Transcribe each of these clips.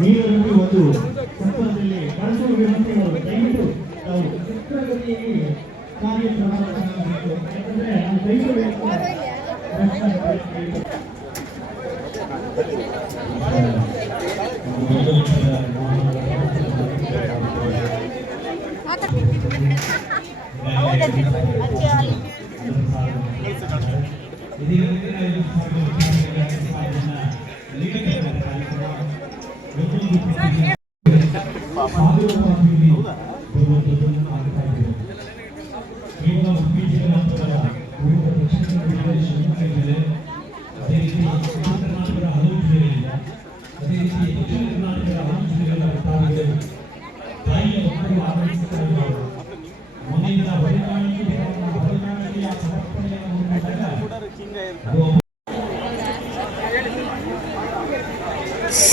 ನೀರಲ್ಲಿ ಒಂದು ಸಂದರ್ಭದಲ್ಲಿ ಬಳಸುವ ವ್ಯವಸ್ಥೆಗಳು ದಯವಿಟ್ಟು ನಾವು ಚಿತ್ರಗತಿಯಲ್ಲಿ ಕಾರ್ಯಕ್ರಮಗಳು ಯಾಕಂದ್ರೆ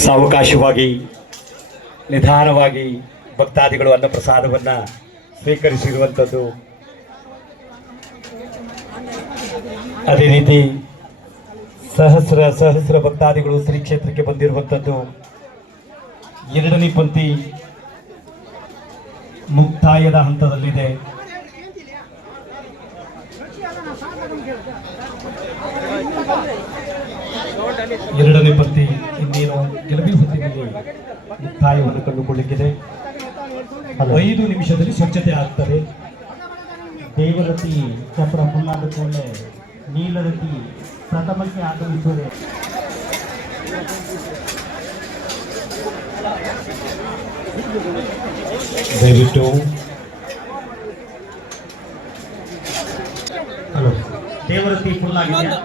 ಸಾವಕಾಶವಾಗಿ ನಿಧಾನವಾಗಿ ಭಕ್ತಾದಿಗಳು ಅನ್ನಪ್ರಸಾದವನ್ನು ಸ್ವೀಕರಿಸಿರುವಂಥದ್ದು. ಅದೇ ರೀತಿ ಸಹಸ್ರ ಭಕ್ತಾದಿಗಳು ಶ್ರೀ ಕ್ಷೇತ್ರಕ್ಕೆ ಬಂದಿರುವಂಥದ್ದು. ಎರಡನೇ ಪಂಕ್ತಿ ಮುಕ್ತಾಯದ ಹಂತದಲ್ಲಿದೆ. ಎರಡನೇ ಪಂಕ್ತಿ ಇನ್ನೇನು ಕೆಲವೇ ಹೊತ್ತಿನಲ್ಲಿ ಮುಕ್ತಾಯವನ್ನು ಕಂಡುಕೊಳ್ಳಲಿಕ್ಕಿದೆ. 5 ನಿಮಿಷದಲ್ಲಿ ಸ್ವಚ್ಛತೆ ಆಗ್ತದೆ. ದೇವರತಿ ಚಪ್ರ ಫುಲ್ಲಾದ ಕೂಡಲೇ ನೀಲರತಿ ಪ್ರಥಮಕ್ಕೆ ಆಗಮಿಸುತ್ತದೆ. ದಯವಿಟ್ಟು ಹಲೋ, ದೇವರತಿ ಫುಲ್ ಆಗಿದೆ.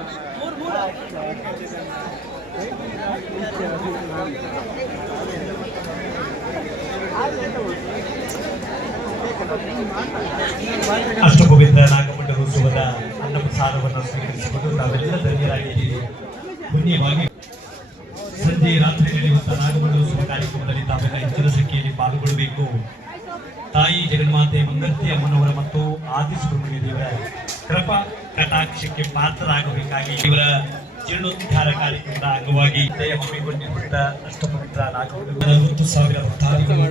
ಅಷ್ಟಪವಿತ್ರ ನಾಗಮಂಡಲೋತ್ಸವದ ಅನ್ನಪ್ರಸಾದವನ್ನು ಸ್ವೀಕರಿಸಿಕೊಂಡು ತಾವೆಲ್ಲ ಧನ್ಯರಾಗಿದ್ದೀರಿ. ಪುಣ್ಯವಾಗಿ ಸಂಜೆ ರಾತ್ರಿ ನಡೆಯುವಂತಹ ನಾಗಮಂಡಲೋತ್ಸವ ಕಾರ್ಯಕ್ರಮದಲ್ಲಿ ತಾವೆಲ್ಲ ಹೆಚ್ಚಿನ ಸಂಖ್ಯೆಯಲ್ಲಿ ಪಾಲ್ಗೊಳ್ಳಬೇಕು. ತಾಯಿ ಜಗನ್ಮಾತೆ ಮಂಗರ್ತಿ ಅಮ್ಮನವರ ಮತ್ತು ಆದಿಸುಬ್ರಹ್ಮಣ್ಯ ದೇವರ ಕೃಪಾ ಕಟಾಕ್ಷಕ್ಕೆ ಪಾತ್ರರಾಗಬೇಕಾಗಿ ಇವರ ಜೀರ್ಣೋದ್ಧಾರ ಕಾರ್ಯಕ್ರಮದ ಅಂಗವಾಗಿ ಹಮ್ಮಿಕೊಂಡಿರುವಂತ ಅಷ್ಟಪವಿತ್ರ ನಾಗಮಂಡಲ 40,000 ಭಕ್ತಾದಿಗಳು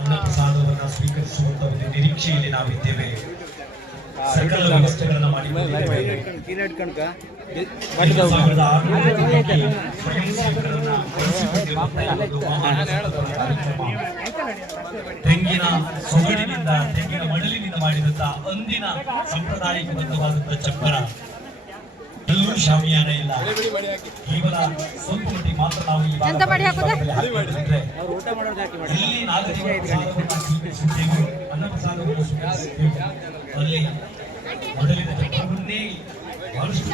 ಅನ್ನಪ್ರಸಾದವನ್ನು ಸ್ವೀಕರಿಸುವಂತ ಒಂದು ನಿರೀಕ್ಷೆಯಲ್ಲಿ ನಾವಿದ್ದೇವೆ. ಸಕಲ ವ್ಯವಸ್ಥೆಗಳನ್ನು ಮಾಡಿಕೊಂಡಿದ್ದೇವೆ. 1600 ಸ್ವಯಂ ಸೇವಕರನ್ನ ತೆಂಗಿನ ಸೊಗಡಿನಿಂದ ತೆಂಗಿನ ಮಡಲಿನಿಂದ ಮಾಡಿದಂತಹ ಅಂದಿನ ಸಾಂಪ್ರದಾಯಿಕಬದ್ಧವಾದಂತಹ ಚಪ್ಪರ, ಎಲ್ಲೂ ಶಾಮಿಯಾನ ಇಲ್ಲ. ಕೇವಲ ಸ್ವಲ್ಪ ಮಟ್ಟಿಗೆ ಮಾತ್ರ ನಾವು ಈ ಇಲ್ಲಿ ಅನ್ನಪ್ರಸಾದವನ್ನು ಸ್ವೀಕರಿಸಿದ್ದೇವೆ. ಅಲ್ಲಿ ಮೊದಲಿನ ಚಪ್ಪರವನ್ನೇ ಬಹಳಷ್ಟು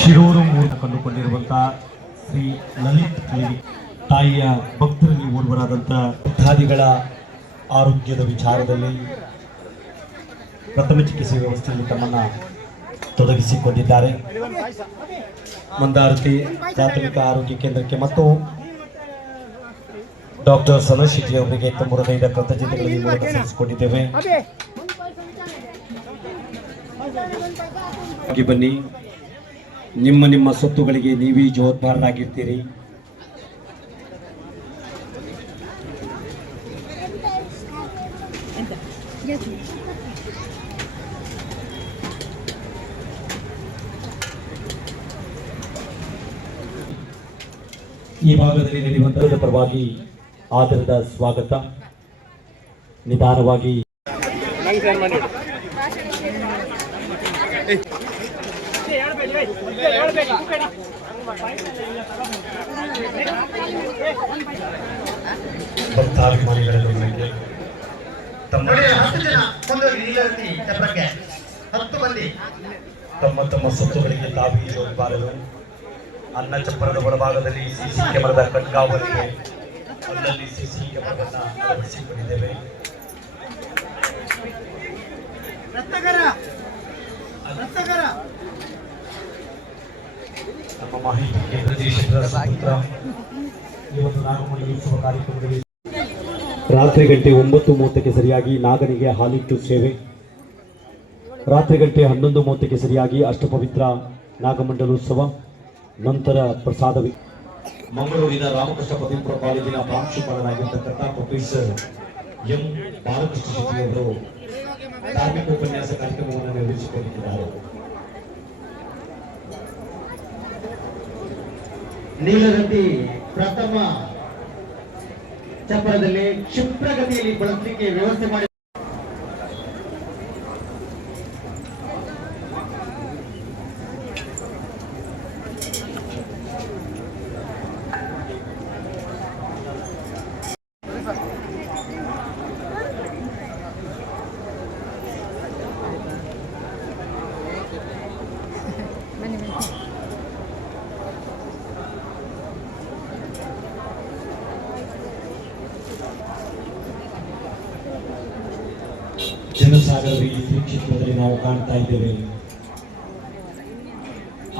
ಶಿರೂರು ಮೂಲಕ ಕಂಡುಕೊಂಡಿರುವಂತಹ ಶ್ರೀ ಲಲಿತ್ ಕ್ಲಿನಿಕ್ ತಾಯಿಯ ಭಕ್ತರಲ್ಲಿ ಓರ್ವರಾದಂತಹ ಭಕ್ತಾದಿಗಳ ಆರೋಗ್ಯದ ವಿಚಾರದಲ್ಲಿ ಪ್ರಥಮ ಚಿಕಿತ್ಸೆ ವ್ಯವಸ್ಥೆಯಲ್ಲಿ ತಮ್ಮನ್ನು ತೊಡಗಿಸಿಕೊಂಡಿದ್ದಾರೆ. ಮಂದಾರತಿ ಪ್ರಾಥಮಿಕ ಆರೋಗ್ಯ ಕೇಂದ್ರಕ್ಕೆ ಮತ್ತು ಡಾಕ್ಟರ್ ಸನೋಜ್ ಶೆಟ್ಟಿ ಅವರಿಗೆ ತಮ್ಮ ಹೃದಯದ ಕೃತಜ್ಞತೆಗಳಲ್ಲಿ ಮೂಲಕ ಸಲ್ಲಿಸಿಕೊಂಡಿದ್ದೇವೆ. ಬನ್ನಿ, ನಿಮ್ಮ ಸ್ವತ್ತುಗಳಿಗೆ ನೀವೇ ಜವಾಬ್ದಾರರಾಗಿರ್ತೀರಿ. ಈ ಭಾಗದಲ್ಲಿ ನಡೆಯುವಂತಹ ಪರವಾಗಿ ಆದರದ ಸ್ವಾಗತ. ನಿಧಾನವಾಗಿ ಭಕ್ತಾಭಿಮಾನಿಗಳಲ್ಲಿ ತಮ್ಮ ಸ್ವತ್ತುಗಳಿಗೆ ತಾವೇ ಜವಾಬ್ದಾರರು. ಅನ್ನ ಚಪ್ಪರದ ಒಳಭಾಗದಲ್ಲಿ ಸಿಸಿ ಕ್ಯಾಮೆರಾದ ಕಣ್ಗಾವಲಿಗೆ ಅಲ್ಲಲ್ಲಿ ಸಿಸಿ ಕ್ಯಾಮೆರಾವನ್ನು ಅಳವಡಿಸಿಕೊಂಡಿದ್ದೇವೆ. ನಮ್ಮ ಮಾಹಿತಿ ಕೇಂದ್ರ ದೇಶದ ಸುಪುತ್ರ ಇವತ್ತು ನಾಗಮಣಿ ಉತ್ಸವ ಕಾರ್ಯಕ್ರಮದಲ್ಲಿ ರಾತ್ರಿ ಗಂಟೆ 9:30ಕ್ಕೆ ಸರಿಯಾಗಿ ನಾಗನಿಗೆ ಹಾಲಿಟ್ಟು ಸೇವೆ. ರಾತ್ರಿ ಗಂಟೆ 11:30ಕ್ಕೆ ಸರಿಯಾಗಿ ಅಷ್ಟಪವಿತ್ರ ನಾಗಮಂಡಲೋತ್ಸವ. ನಂತರ ಪ್ರಸಾದವಿ. ಮಂಗಳೂರಿನ ರಾಮಕೃಷ್ಣ ಪದವಿಪೂರ್ವ ಕಾಲೇಜಿನ ಪ್ರಾಂಶುಪಾಲರಾಗಿರ್ತಕ್ಕಂಥ ಪ್ರೊಫೆಸರ್ ಎಂ ಬಾಲಕೃಷ್ಣ ಶೆಟ್ಟಿಯವರು ಧಾರ್ಮಿಕ ಉಪನ್ಯಾಸ ಕಾರ್ಯಕ್ರಮವನ್ನು ನಿರ್ವಹಿಸಿಕೊಂಡಿದ್ದಾರೆ. ನೀಲನದಿ ಪ್ರಥಮ ಚಪ್ಪರದಲ್ಲಿ ಕ್ಷಿಪ್ರಗತಿಯಲ್ಲಿ ಬಳಸಲಿಕ್ಕೆ ವ್ಯವಸ್ಥೆ ಮಾಡಿ ಜನಸಾಗರ ಈ ಶ್ರೀ ಕ್ಷೇತ್ರದಲ್ಲಿ ನಾವು ಕಾಣ್ತಾ ಇದ್ದೇವೆ.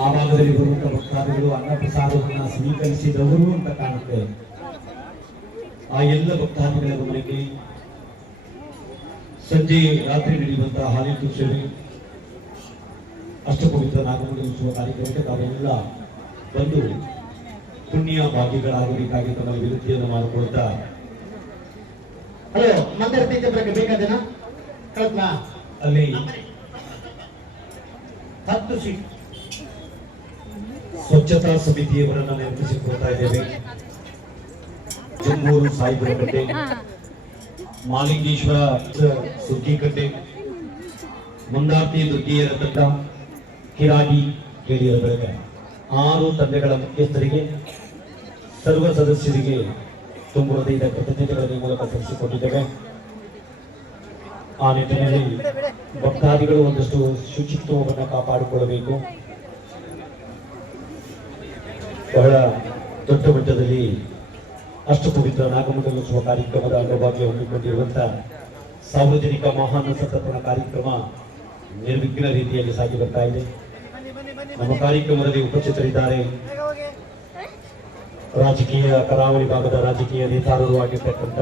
ಆ ಭಾಗದಲ್ಲಿ ಬರುವಂತಹ ಭಕ್ತಾದಿಗಳು ಅನ್ನ ಪ್ರಸಾದವನ್ನು ಸ್ವೀಕರಿಸಿದವರು ಅಂತ ಕಾಣುತ್ತೆ. ಆ ಎಲ್ಲ ಭಕ್ತಾದಿಗಳ ಗಮನಕ್ಕೆ ಸಂಜೆ ರಾತ್ರಿ ನಡೆಯುವಂತಹ ಹಾಲಿಟ್ಟು ಸೇವೆ, ಅಷ್ಟಪವಿತ್ರ ನಾಗಮಂಡಲೋತ್ಸವ ಕಾರ್ಯಕ್ರಮಕ್ಕೆ ತಾವೆಲ್ಲ ಬಂದು ಪುಣ್ಯ ಭಾಗ್ಯಗಳಾಗಬೇಕಾಗಿ ತಮ್ಮ ವಿನಂತಿಯನ್ನು ಮಾಡಿಕೊಳ್ತಾ, ಹಲೋ ಮಂದಿರ ಬಗ್ಗೆ ಬೇಕಾದೇನಾ ಕಳ್ತ್ನಾ ಅಲ್ಲಿ 10 ಸೀಟ್ ಸ್ವಚ್ಛತಾ ಸಮಿತಿಯವರನ್ನು ನೇಮಿಸಿಕೊಳ್ತಾ ಇದ್ದೇವೆ. ಜಮ್ಮೂರು ಸಾಯಿಬರಕಟ್ಟೆ, ಮಾಲಿಂಗೇಶ್ವರ ಸುಗ್ಗಿಕಟ್ಟೆ, ಮುಂದಾರ್ತಿ ದುರ್ಗಿಯರ ತಂಡ, ಕಿರಾಗಿ ಕೇಳಿಯರ ಬೆಳಗ್ಗೆ 6 ತಂಡಗಳ ಮುಖ್ಯಸ್ಥರಿಗೆ ಸರ್ವ ಸದಸ್ಯರಿಗೆ ತುಂಬ ಹೃದಯದ ಕೃತಜ್ಞತೆಗಳನ್ನು ಈ ಮೂಲಕ ಸಲ್ಲಿಸಿಕೊಂಡಿದ್ದೇವೆ. ಆ ನಿಟ್ಟಿನಲ್ಲಿ ಭಕ್ತಾದಿಗಳು ಒಂದಷ್ಟು ಶುಚಿತ್ವವನ್ನು ಕಾಪಾಡಿಕೊಳ್ಳಬೇಕು. ಬಹಳ ದೊಡ್ಡ ಮಟ್ಟದಲ್ಲಿ ಅಷ್ಟಪವಿತ್ರ ನಾಗಮಂಡಲೋತ್ಸವ ಕಾರ್ಯಕ್ರಮದ ಅಂಗವಾಗಿ ಹಮ್ಮಿಕೊಂಡಿರುವಂತಹ ಸಾರ್ವಜನಿಕ ಮಹಾನ್ ಸಂತರ್ಪಣ ಕಾರ್ಯಕ್ರಮ ನಿರ್ವಿಘ್ನ ರೀತಿಯಲ್ಲಿ ಸಾಗಿ ಬರ್ತಾ ಇದೆ. ನಮ್ಮ ಕಾರ್ಯಕ್ರಮದಲ್ಲಿ ಉಪಸ್ಥಿತರಿದ್ದಾರೆ ರಾಜಕೀಯ ಕರಾವಳಿ ಭಾಗದ ರಾಜಕೀಯ ನೇತಾರರು ಆಗಿರ್ತಕ್ಕಂಥ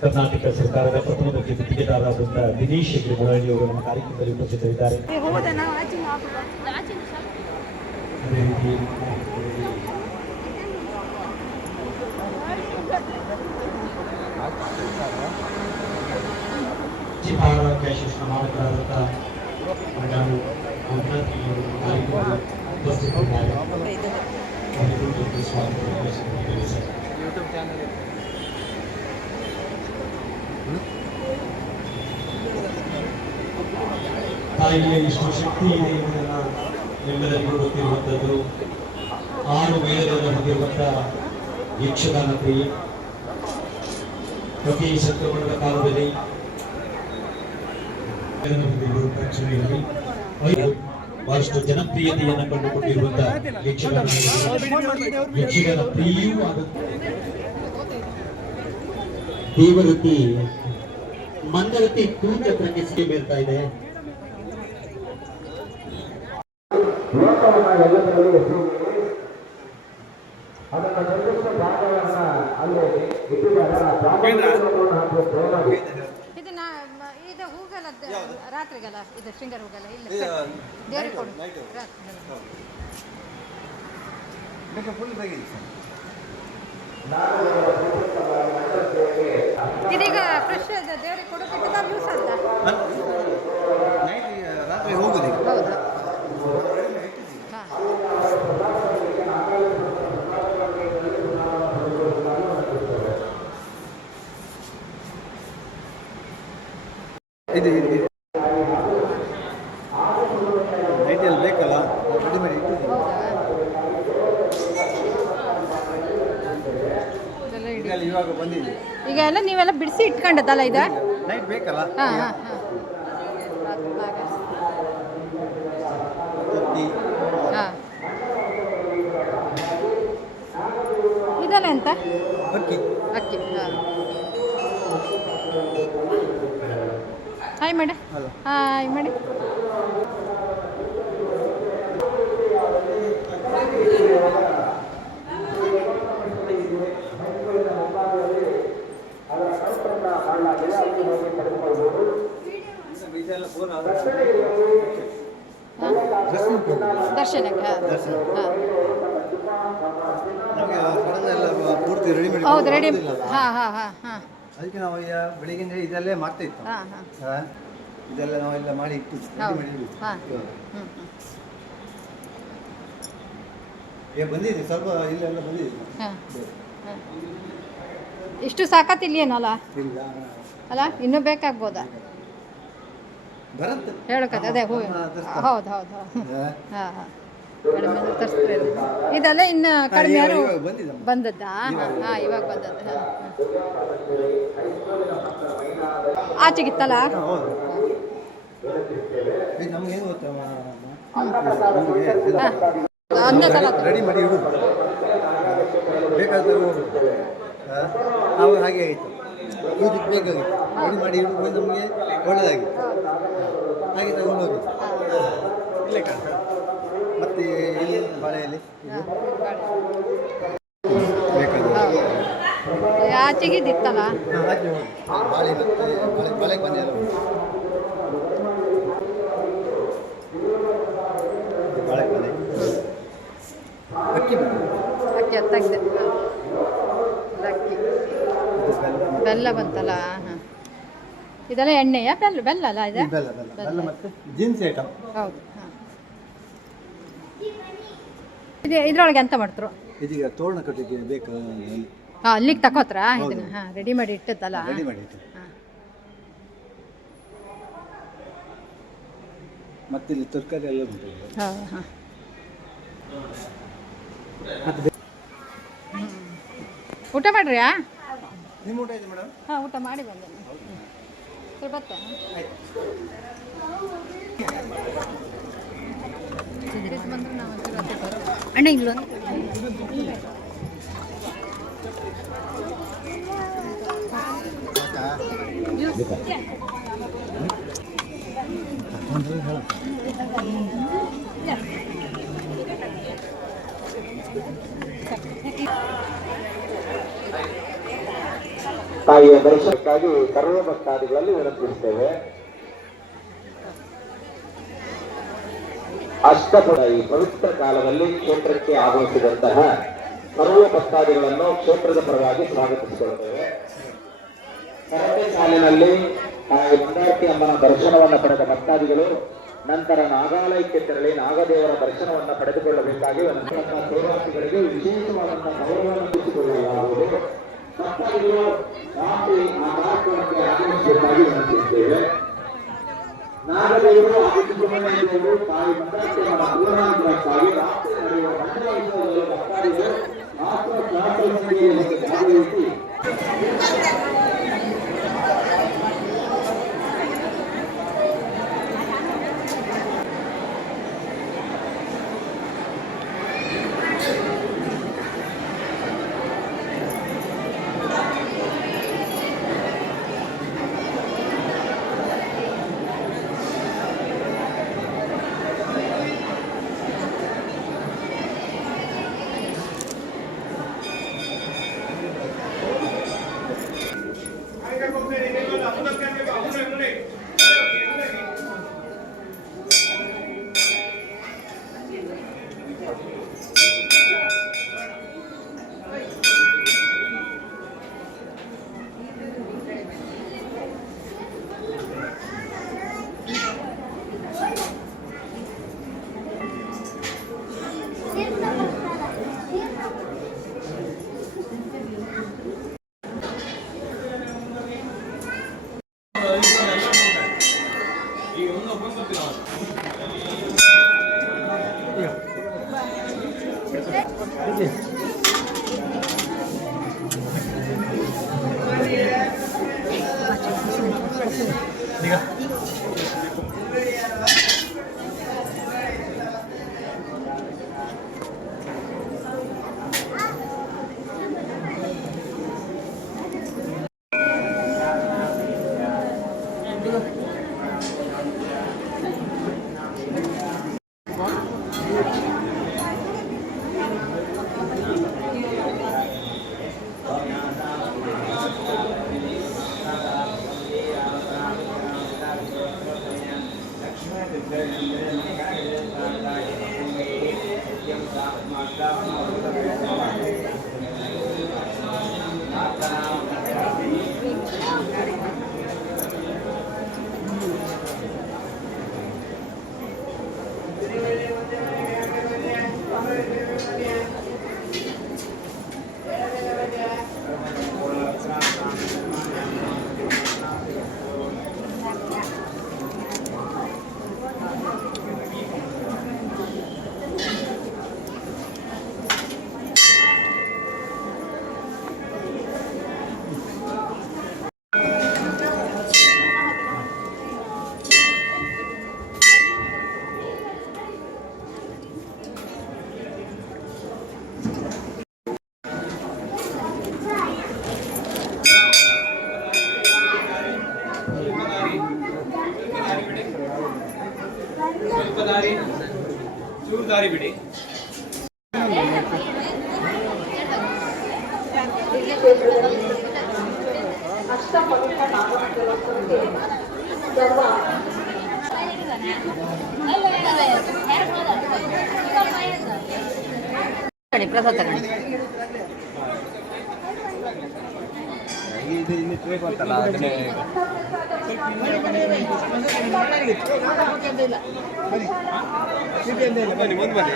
ಕರ್ನಾಟಕ ಸರ್ಕಾರದ ಪ್ರಥಮ ದರ್ಜೆ ಗುತ್ತಿಗೆದಾರರಾದಂತಹ ದಿನೇಶ್ ಹೆಗ್ಡೆ ಮುರಳಿ ಅವರು ನಮ್ಮ ಕಾರ್ಯಕ್ರಮದಲ್ಲಿ ಉಪಸ್ಥಿತರಿದ್ದಾರೆ. ಅದೇ ರೀತಿ ಚಿತ್ತಾರ ಕ್ಯಾಶಸ್ ಮಾಲಕರಾದಂತಹ ಮೇಡಮ್ ಉಪಸ್ಥಿತರಿದ್ದಾರೆ. ಅವರಿಗೂ ಸ್ವಾಗತ ಸರ್. ತಾಯಿಗೆ ಇಷ್ಟು ಶಕ್ತಿ ಇದೆ ಎಂಬುದನ್ನು ನಿಮ್ಮೆಲ್ಲರಿಗೂ ಗೊತ್ತಿರುವಂಥದ್ದು. 6 ವೇಳೆಗಳನ್ನು ಹೊಂದಿರುವಂತಹ ಯಕ್ಷಗಾನ ಕ್ರಿಯೆ ಪ್ರತಿ ಸಂಕ್ರಮಣದ ಕಾಲದಲ್ಲಿ ಕ್ಷಣೆಯಲ್ಲಿ ಬಹಳಷ್ಟು ಜನಪ್ರಿಯತೆಯನ್ನು ಕಂಡುಕೊಂಡಿರುವಂತಹ ಯಕ್ಷಗಾನ ಪ್ರಿಯೂ ಆಗುತ್ತೆ. ದೇವರತಿ ಮಂದರತಿ ಚಕ್ರಕ್ಕೆ ಸಿಗಿ ಬೀರ್ತಾ ಇದೆ. ಇದು ಹೂಗಲ್ಲ ರಾತ್ರಿಗಲ್ಲ, ಇದು ಶೃಂಗಾರ ಹೂಗಲ್ಲ, ಇಲ್ಲ ದೇವ್ರಿಗೆ ಕೊಡು. ಇದೀಗ ಫ್ರೆಶ್ ದೇವ್ರಿಗೆ ಕೊಡೋದಕ್ಕೆ ಯೂಸ್ ಅಲ್ಲ. ರಾತ್ರಿ ಹೋಗುದು ಹೌದಾ? ಇದು ನೈಟಲ್ಲಿ ಬೇಕಲ್ಲ, ರೆಡಿ ಮಾಡಿ ಇಟ್ಟಿದ್ದೀವಿ. ಇವಾಗ ಬಂದಿದೆ. ಈಗ ಎಲ್ಲ ನೀವೆಲ್ಲ ಬಿಡಿಸಿ ಇಟ್ಕೊಂಡದಲ್ಲ ಇದು? ನೈಟ್ ಬೇಕಲ್ಲ. ಹಾಂ ಹಾಂ ಹಾಂ. ಇದೆಲ್ಲ ಎಂತ? ಅಕ್ಕಿ. ಅಕ್ಕಿ. ಹಾಂ. Hi madam. Hi madam. ದರ್ಶನಕ್ಕೆ ದರ್ಶನ. ಹಾಂ ನಮಗೆ ಎಲ್ಲ ಪೂರ್ತಿ ರೆಡಿಮೇಡ್ ಹೌದು ರೆಡಿ ಹಾಂ ಹಾಂ ಹಾಂ ಹಾಂ ಅದಕ್ಕೆ ನಾವು ಈಗ ಬೆಳಿಗ್ಗೆ ಇದರಲ್ಲೇ ಮಾಡ್ತಾ ಇತ್ತು ಹಾಂ ಹಾಂ ಇದೆಲ್ಲ ನಾವೆಲ್ಲ ಮಾಡಿ ಇಟ್ಟು ಹೌದು. ರೆಡಿ ಮಾಡಿ ಹಾಂ. ಇಟ್ಟು. ಹ್ಞೂ ಈಗ ಬಂದಿದೆ ಸ್ವಲ್ಪ ಇಲ್ಲೆಲ್ಲ ಬಂದಿದೆ ಹಾಂ ಹಾಂ ಇಷ್ಟು ಸಾಕತ್ತಿಲ್ಲೇನಲ್ಲ ಇಲ್ಲ ಅಲ್ಲ ಇನ್ನೂ ಬೇಕಾಗ್ಬೋದಾ ಬರುತ್ತೆ ಹೇಳಕತ್ತೆ ಅದೇ ಹೂ ಹಾ, ತರಿಸ್ತಾರೆ. ಹೌದು ಹೌದು ಹೌದು ಹಾ. ಹಾಂ ಹಾಂ ಕಡಿಮೆ ಅಂದ್ರೆ ತರಿಸ್ತಾರೆ ಇದೆಲ್ಲ ಇನ್ನು ಕಡಿಮೆ ಯಾರು ಇವಾಗ ಬಂದಿದೆ. ಬಂದದ್ದಾ ಹಾಂ ಹಾಂ ಇವಾಗ ಬಂದದ್ದು ಹಾಂ ಆಚೆಗಿತ್ತಲ್ಲ ಹಾ, ಹೌದು ಈಗ ನಮ್ಗೆ ಏನು ಗೊತ್ತಾ ನಮಗೆ ಅನ್ನ ಸಲ ರೆಡಿ ಮಾಡಿ ಇಡು ಬೇಕಾದ್ರೆ ಆವಾಗ ಹಾಗೆ ಆಯಿತು ಇದಕ್ಕೆ ಬೇಕಾಗಿತ್ತು ರೆಡಿ ಮಾಡಿ ಇಡುವುದು ನಮಗೆ ಒಳ್ಳೆಯದಾಗಿತ್ತು ಹಾಗೆ ತಗೊಂಡೋಗಿ ಇಲ್ಲೇ ಕಾಣ್ತದೆ ಮತ್ತು ಇಲ್ಲಿ ಬಾಳೆಯಲ್ಲಿ ಇದು ಬೇಕಾದ್ರೆ ಆಚೆಗಿದ್ದಿತ್ತಲ್ಲ ಹಾಕಿ ಹೋಗಿ ಬಾಳೆ ಮತ್ತು ಬಾಳೆಗೆ ಬಂದಿಲ್ಲ ಬಾಳೆಗೆ ಬಂದೆ ಅಕ್ಕಿ ಬಂದು ಅಕ್ಕಿ ತೆಗ್ದೆ ಅಕ್ಕಿ ಬೆಲ್ಲ ಬಂತಲ್ಲ ಹಾಂ ಇದೆಲ್ಲ ಎಣ್ಣೆಯಾ ಬೆಲ್ಲ ಅಲ್ಲ ಇದೆ ಬೆಲ್ಲ ಬೆಲ್ಲ ಬೆಲ್ಲ ಮತ್ತು ಜೀನ್ಸ್ ಐಟಮ್ ಹೌದು ಹಾಂ ಇದ್ರೊಳಗೆ ಎಂತ ಮಾಡ್ತರು ಇದೀಗ ತೋರಣ ಕಟ್ಟಲಿಕ್ಕೆ ಬೇಕು ಹಾಂ ಅಲ್ಲಿಗೆ ತಗೋತ್ರ ಇದನ್ನು ಹಾಂ ರೆಡಿ ಮಾಡಿ ಇಟ್ಟದ್ದಲ್ಲ ರೆಡಿ ಮಾಡಿ ಇಟ್ಟು. ಹಾಂ ಮತ್ತೆ ಇಲ್ಲಿ ತರಕಾರಿ ಎಲ್ಲ ಉಂಟು ಹಾಂ ಹಾಂ ಮತ್ತೆ ಊಟ ಮಾಡ್ರಿಯಾ ನಿಮ್ಮ ಊಟ ಇದೆ ಮೇಡಮ್ ಹಾಂ ಊಟ ಮಾಡಿ ಬಂದೆ ಸ್ವಲ್ಪ ಹೊತ್ತ ಬಂದ್ರೆ ನಾವು ಅಣ್ಣ ಇಲ್ಲ ತಾಯಿಯ ದರ್ಶನಕ್ಕಾಗಿ ಸರ್ವ ಭಕ್ತಾದಿಗಳಲ್ಲಿ ವಿನಂತಿಸುತ್ತೇವೆ. ಅಷ್ಟಪುರ ಈ ಪವಿತ್ರ ಕಾಲದಲ್ಲಿ ಕ್ಷೇತ್ರಕ್ಕೆ ಆಗಮಿಸಿದಂತಹ ಸರ್ವ ಭಕ್ತಾದಿಗಳನ್ನು ಕ್ಷೇತ್ರದ ಪರವಾಗಿ ಸ್ವಾಗತಿಸಿಕೊಳ್ಳುತ್ತೇವೆ. ಸರತಿ ಸಾಲಿನಲ್ಲಿ ತಾಯಿ ಮಂದಾರ್ತಿ ಅಮ್ಮನ ದರ್ಶನವನ್ನು ಪಡೆದ ಭಕ್ತಾದಿಗಳು ನಂತರ ನಾಗಾಲಯಕ್ಕೆ ತೆರಳಿ ನಾಗದೇವರ ದರ್ಶನವನ್ನು ಪಡೆದುಕೊಳ್ಳಬೇಕಾಗಿ ನಂತರ ಸೇವಾರ್ಥಿಗಳಿಗೆ ವಿಶೇಷವಾದಂತಹ ಗೌರವವನ್ನು ತಿಳಿಸಿಕೊಳ್ಳಲಾಗುವುದು. ಭಕ್ತಾದಿಗಳು ರಾತ್ರಿ ಆ ಕಾರ್ಯಕ್ರಮಕ್ಕೆ ಆಗಮಿಸಬೇಕಾಗಿ ವಿನಂತಿಸುತ್ತೇವೆ. ನಾಗದೇವರು ಆದಿಸುಬ್ರಹ್ಮಣ್ಯದೇವರು ತಾಯಿ ಮಂದಾರ್ತಿಯಮ್ಮನ ಪೂರ್ಣಾನುಗ್ರಹಕ್ಕಾಗಿ ರಾತ್ರಿ ನಡೆಯುವ ಮಂಡಲ ಉತ್ಸವದಲ್ಲಿ ಭಕ್ತಾದಿಗಳು ಮಾತ್ರ ಪ್ರಾರ್ಥನೆಯಲ್ಲಿ ಭಾಗವಹಿಸಿ ಚೂರು ದಾರಿ ಬಿಡಿ. ಪ್ರಸಾದ ತಗೊಂಡು ಇದು ಇಲ್ಲಿ ಟ್ರೇ ಗೊತ್ತಲ್ಲ ಅದನ್ನೇ ಬನ್ನಿ ಮುಂದೆ ಬನ್ನಿ.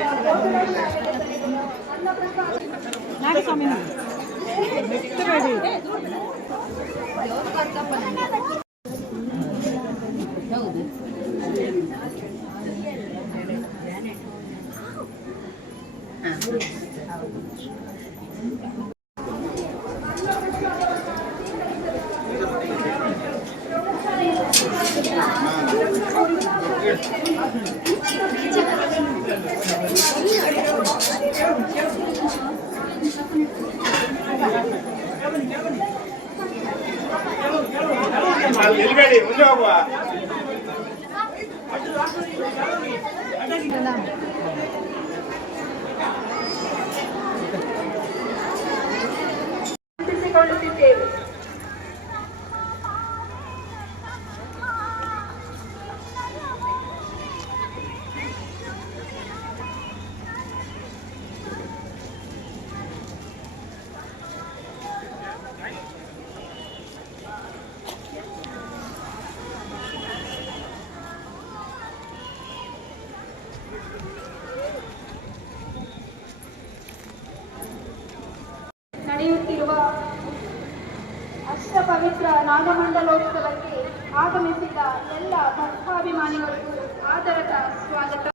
ಹೌದು ಎಲ್ಬೇಡಿ, ಮುಂದೆ ಹೋಗುವ. ವಿನಂತಿಸಿಕೊಳ್ಳುತ್ತಿದ್ದೇವೆ. ನಡೆಯುತ್ತಿರುವ ಅಷ್ಟಪವಿತ್ರ ನಾಗಮಂಡಲೋತ್ಸವಕ್ಕೆ ಆಗಮಿಸಿದ ಎಲ್ಲ ಭಕ್ತಾಭಿಮಾನಿಗಳಿಗೂ ಆದರದ ಸ್ವಾಗತ.